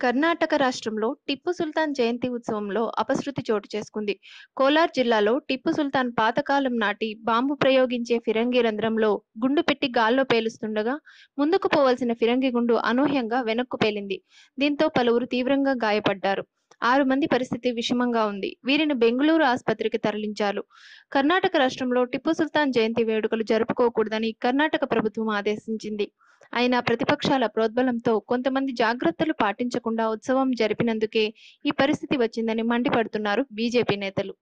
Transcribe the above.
కర్ణాటక రాష్ట్రంలో టిప్పు సుల్తాన్ జయంతి ఉత్సవంలో అపశృతి చోటు చేసుకుంది. కోలార్ జిల్లాలో టిప్పు సుల్తాన్ పాతకాలం నాటి బాంబు ప్రయోగించే ఫిరంగి రంధ్రంలో గుండు పెట్టి గాల్లో పేలుస్తుండగా ముందుకు పోవలసిన ఫిరంగి గుండు అనూహ్యంగా వెనక్కు పేలింది. దీంతో పలువురు తీవ్రంగా గాయపడ్డారు. 6 మంది పరిస్థితి విషమంగా ఉంది. వీరిని బెంగుళూరు ఆసుపత్రికి తరలించారు. కర్ణాటక రాష్ట్రంలో టిప్పు సుల్తాన్ జయంతి వేడుకలు జరుపుకోకూడదని కర్ణాటక ప్రభుత్వం ఆదేశించింది. అయినా ప్రతిపక్షాల ప్రోద్బలంతో కొంతమంది జాగ్రత్తలు పాటించకుండా ఉత్సవం జరిపినందుకే ఈ పరిస్థితి వచ్చిందని మండిపడుతున్నారు బీజేపీ నేతలు.